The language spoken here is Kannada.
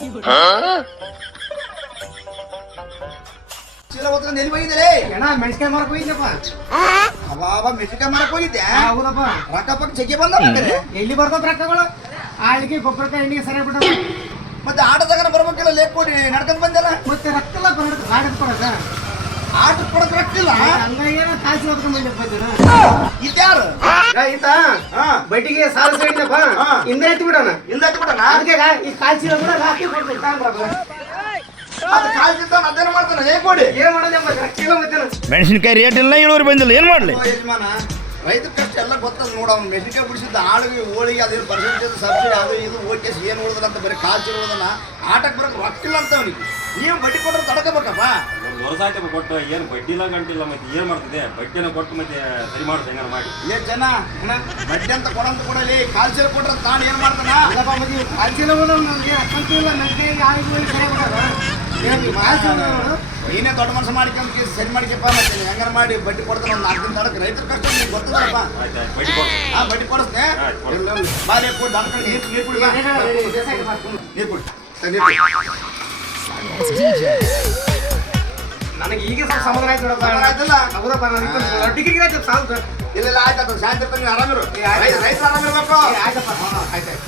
ಚೀಲ ಹೊತ್ಕೊಂಡು ಎಲ್ಲಿ ಹೋಗಿದ್ದೆ? ಅಣ್ಣ ಮೆಣಸಿನಕಾಯಿ ಮಾರಕ್ ಹೋಗಿದ್ದಪ್ಪ. ಅವ ಮೆಣಸಿನಕಾಯಿ ಮಾರಕ್ ಹೋಗಿದ್ದೆ? ಹೌದಪ್ಪ. ರೊಕ್ಕ ಪಕ್ಕ ಜಗ್ಗಿ ಬಂದ ಎಲ್ಲಿ ಬರ್ತಾವ ರೊಕ್ಕಗಳು? ಆಳಿಗೆ ಗೊಬ್ಬರಕ್ಕೆ ಎಣ್ಣೆಗೆ ಸರಿಯಾಗಿ ಬಿಟ್ಟ. ಮತ್ತೆ ಆಟದಾಗ ಬರ್ಬೇಕಿಲ್ಲ, ಲೇಟ್ ಕೊಡಿ ನಡ್ಕೊಂಡ್ ಬಂದಲ್ಲ. ಮತ್ತೆ ರೊಕ್ಕ ಇಲ್ಲ ಆಟದ ಕೊಡಕ. ಆಟದ ಕೊಡಕ್ ರೊಕ್ಕ ಇಲ್ಲ, ಹಂಗಾಗೇನ ಕಾಸಿ ಹೊತ್ಕೊಂಡ್ ಬಂದಿರ. ಇದ್ಯಾರು ಈತ ಬಡ್ಡಿಗೆ ಸಾಲ ಸೇರಿದಪ್ಪ. ಹಿಂದೆ ಎತ್ತಿ ಬಿಡೋಣ. ಹಿಂದಕ್ಕೆ ಬಿಡಣ. ಅದಕ್ಕೆ ಈ ಕಾಲ್ಚೀಲ ಕೂಡ ಹಾಕಿ ಕೊಡ್ಬೇಕು. ಅದು ಕಾಲ್ ಚಿತ್ತ ಅದೇನು ಮಾಡ್ತಾನೆ, ಹೇಗೆ ಕೊಡಿ ಏನ್ ಮಾಡೋದಪ್ಪ? ರೊಕ್ಕ ಮತ್ತೆ ಮೆಣಸಿನಕಾಯಿ ರೇಟ್ ಇಲ್ಲ, ಇಳುವರಿ ಬಂದಿಲ್ಲ, ಏನ್ ಮಾಡ್ಲಿ? ಯಜಮಾನ ರೈತರ ಕಷ್ಟ ಎಲ್ಲ ಗೊತ್ತದ ನೋಡ. ಅವ್ನು ಮೆಣಸಿನಕಾಯಿ ಬಿಡಿಸಿದ್ದ ಆಳಿಗೆ ಹೋಳಿಗೆ ಅದೇನು ಪರ್ಸೆಂಟೇಜ್ ಸಬ್ಸಿಡಿ ಅದು ಇದು ಓಕೆಸ್ ಏನು ಉಳಿದಲ್ಲ ಅಂತ ಬರೀ ಕಾಲ್ ಚೀಲ ಉಳಿದಲ್ಲ. ಆಟಕ್ಕೆ ಬರೋಕೆ ರೊಕ್ಕಿಲ್ಲ ಅಂತ ಅವನಿಗೆ. ನೀವು ಬಡ್ಡಿ ಕೊಟ್ಟರೆ ತಡ್ಕೋಬೇಕಪ್ಪ. ಹೊರಸಾಯ್ತು ಕೊಟ್ಟು ಏನು ಬಡ್ಡಿಲ್ಲ ಗಂಟಿಲ್ಲ, ಮತ್ತೆ ಏನು ಮಾಡ್ತಿದೆ? ಬಡ್ಡಿನ ಕೊಟ್ಟು ಮತ್ತೆ ಸರಿ ಮಾಡುತ್ತೆ ಹೆಂಗಾರ ಮಾಡಿ. ಜನ ಬಡ್ಡಿ ಅಂತ ಕೊಡಂತ ಕೊಡಲಿ, ಕಾಲ್ ಚೀಲ ಕೊಟ್ರೆ ತಾನು ಏನು ಮಾಡ್ತಾನ? ಕಾಲ್ಚೀಲ ನನಗೆ ಅಕ್ಕಂತಿಲ್ಲ. ನನಗೆ ಯಾರಿಗೂ ಸರಿ ನೀನೇ ದೊಡ್ಡ ಮನಸ್ಸು ಮಾಡ್ಕೊಂತ ಸರಿ ಮಾಡಿಕಪ್ಪ. ಮತ್ತೆ ಹೆಂಗಾರ ಮಾಡಿ ಬಡ್ಡಿ ಕೊಡ್ತಾನೆ. ಒಂದು 4 ದಿನ ತಡಕ್ಕೆ ರೈತರ ಕಷ್ಟ ನಿಮ್ಗೆ ಗೊತ್ತದಲ್ಲಪ್ಪ. ಬಡ್ಡಿ ಕೊಟ್ಟು ಬಡ್ಡಿ ಕೊಡಿಸ್ತೆ ಬಾರಿ ಕೊಡಿ. ದನ ಕಡೆ ನೀರು ಕುಡಿ, ನೀರು ಕುಡಿ. ನನಗೆ ಈಗ ಸ್ವಲ್ಪ ಸಮಾಧಾನ ಆಯ್ತು ನೋಡಪ್ಪ. ಆಯ್ತಲ್ಲ? ಹೌದಪ್ಪ. ನನಗೆ ಡಿಗ್ರಿ ಆಯ್ತು ಸಾಲ. ಇಲ್ಲ ಆಯ್ತು, ಸಾಯಂಕಾಲ ಆರಾಮಿರು. ರೈತರು ಆರಾಮಿರ್ಬೇಕು. ಆಯ್ತಪ್ಪ. ಆಯ್ತಾಯ್ತು.